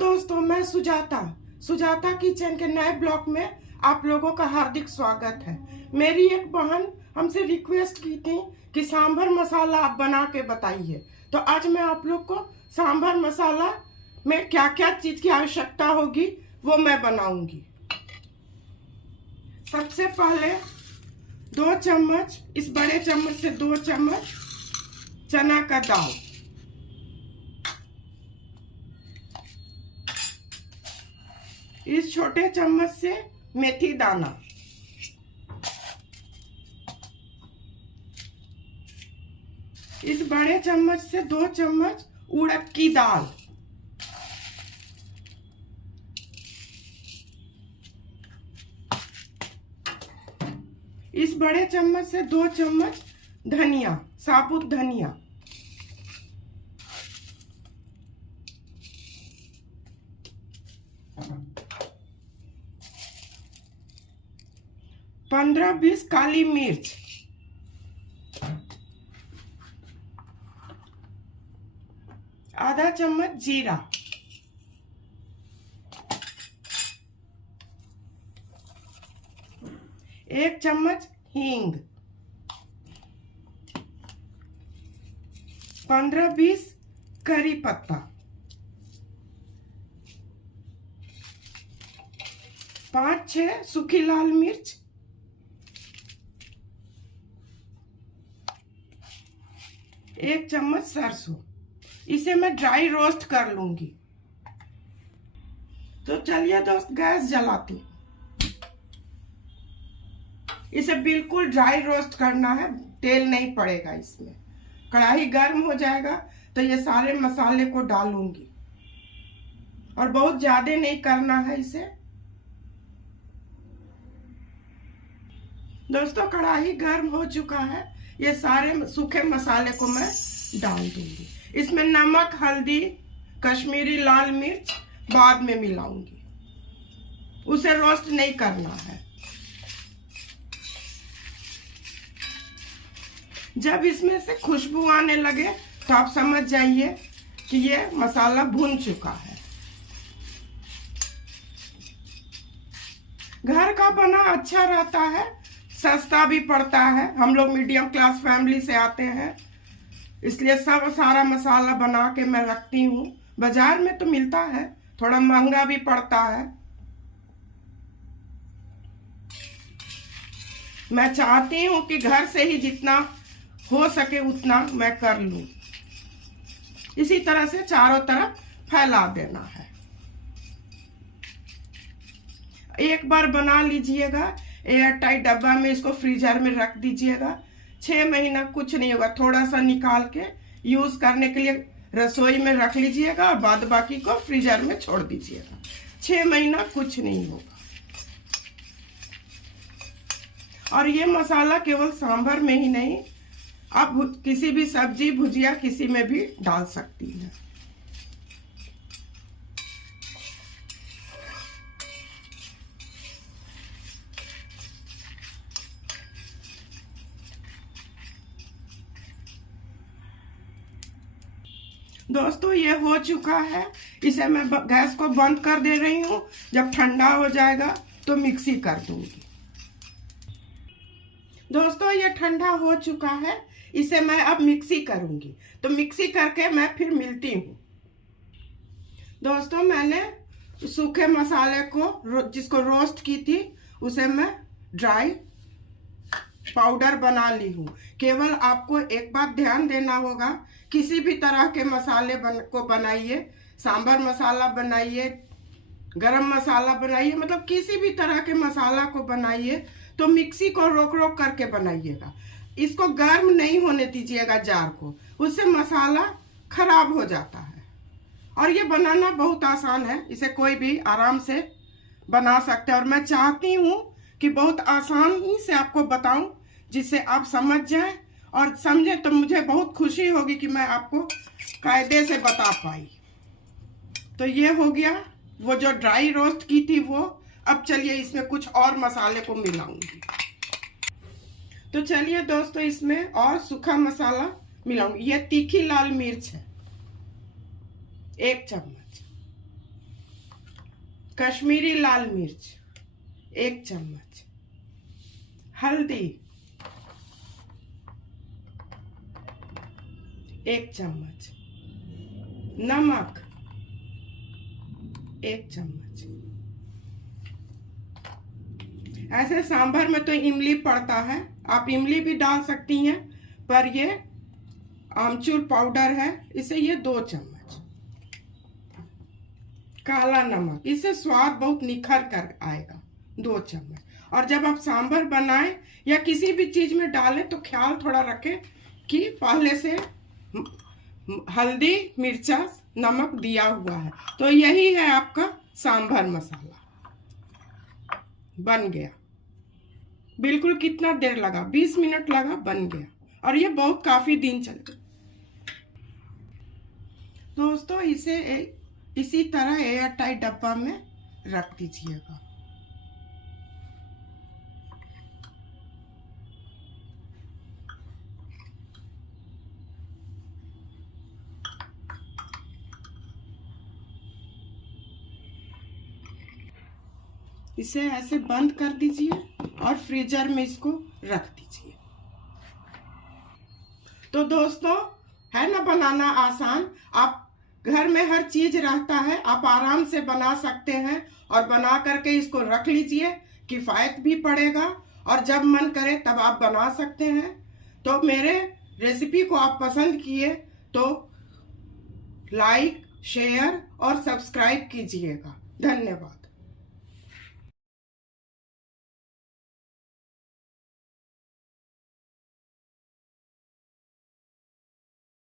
दोस्तों, मैं सुजाता किचन के नए ब्लॉग में आप लोगों का हार्दिक स्वागत है। मेरी एक बहन हमसे रिक्वेस्ट की थी कि सांभर मसाला आप बना के बताइए, तो आज मैं आप लोग को सांभर मसाला में क्या क्या चीज की आवश्यकता होगी वो मैं बनाऊंगी। सबसे पहले 2 चम्मच, इस बड़े चम्मच से 2 चम्मच चना का दाल, इस छोटे चम्मच से मेथी दाना, इस बड़े चम्मच से 2 चम्मच उड़द की दाल, इस बड़े चम्मच से 2 चम्मच धनिया, साबुत धनिया, पंद्रह 20 काली मिर्च, आधा चम्मच जीरा, 1 चम्मच हींग, 15-20 करी पत्ता, 5-6 सूखी लाल मिर्च, 1 चम्मच सरसों। इसे मैं ड्राई रोस्ट कर लूंगी। तो चलिए दोस्त, गैस जलाती हूँ। इसे बिल्कुल ड्राई रोस्ट करना है, तेल नहीं पड़ेगा इसमें। कढ़ाई गर्म हो जाएगा तो ये सारे मसाले को डालूंगी, और बहुत ज्यादा नहीं करना है इसे। दोस्तों, कढ़ाई गर्म हो चुका है, ये सारे सूखे मसाले को मैं डाल दूंगी। इसमें नमक, हल्दी, कश्मीरी लाल मिर्च बाद में मिलाऊंगी, उसे रोस्ट नहीं करना है। जब इसमें से खुशबू आने लगे तो आप समझ जाइए कि ये मसाला भुन चुका है। घर का बना अच्छा रहता है, सस्ता भी पड़ता है। हम लोग मीडियम क्लास फैमिली से आते हैं, इसलिए सब सारा मसाला बना के मैं रखती हूँ। बाजार में तो मिलता है, थोड़ा महंगा भी पड़ता है। मैं चाहती हूँ कि घर से ही जितना हो सके उतना मैं कर लूँ। इसी तरह से चारों तरफ फैला देना है। एक बार बना लीजिएगा, एयर टाइट डब्बा में इसको फ्रीजर में रख दीजिएगा। 6 महीना कुछ नहीं होगा। थोड़ा सा निकाल के यूज करने के लिए रसोई में रख लीजिएगा और बाद बाकी को फ्रीजर में छोड़ दीजिएगा। 6 महीना कुछ नहीं होगा। और ये मसाला केवल सांभर में ही नहीं, आप किसी भी सब्जी, भुजिया, किसी में भी डाल सकती हैं। दोस्तों, ये हो चुका है। इसे मैं गैस को बंद कर दे रही हूँ। जब ठंडा हो जाएगा तो मिक्सी कर दूंगी। दोस्तों, ये ठंडा हो चुका है, इसे मैं अब मिक्सी करूंगी। तो मिक्सी करके मैं फिर मिलती हूँ। दोस्तों, मैंने सूखे मसाले को जिसको रोस्ट की थी उसे मैं ड्राई पाउडर बना ली हूँ। केवल आपको एक बात ध्यान देना होगा, किसी भी तरह के मसाले को बनाइए, सांभर मसाला बनाइए, गरम मसाला बनाइए, मतलब किसी भी तरह के मसाला को बनाइए तो मिक्सी को रोक रोक करके बनाइएगा। इसको गर्म नहीं होने दीजिएगा जार को, उससे मसाला खराब हो जाता है। और ये बनाना बहुत आसान है, इसे कोई भी आराम से बना सकते हैं। और मैं चाहती हूँ कि बहुत आसानी से आपको बताऊं, जिससे आप समझ जाएं और समझें, तो मुझे बहुत खुशी होगी कि मैं आपको कायदे से बता पाई। तो ये हो गया वो जो ड्राई रोस्ट की थी वो। अब चलिए इसमें कुछ और मसाले को मिलाऊंगी। तो चलिए दोस्तों, इसमें और सूखा मसाला मिलाऊंगी। ये तीखी लाल मिर्च है, 1 चम्मच। कश्मीरी लाल मिर्च 1 चम्मच, हल्दी 1 चम्मच, नमक 1 चम्मच। ऐसे सांभर में तो इमली पड़ता है, आप इमली भी डाल सकती हैं, पर ये आमचूर पाउडर है, इसे ये 2 चम्मच। काला नमक, इससे स्वाद बहुत निखर कर आएगा, 2 चम्मच। और जब आप सांभर बनाएं या किसी भी चीज में डालें तो ख्याल थोड़ा रखें कि पहले से हल्दी, मिर्चा, नमक दिया हुआ है। तो यही है आपका सांभर मसाला बन गया। बिल्कुल कितना देर लगा, 20 मिनट लगा, बन गया। और ये बहुत काफी दिन चलेगा। दोस्तों इसे इसी तरह एयर टाइट डब्बा में रख दीजिएगा। इसे ऐसे बंद कर दीजिए और फ्रीजर में इसको रख दीजिए। तो दोस्तों है ना बनाना आसान, आप घर में हर चीज रहता है, आप आराम से बना सकते हैं। और बना करके इसको रख लीजिए, किफायत भी पड़ेगा और जब मन करे तब आप बना सकते हैं। तो मेरे रेसिपी को आप पसंद किए तो लाइक, शेयर और सब्सक्राइब कीजिएगा। धन्यवाद।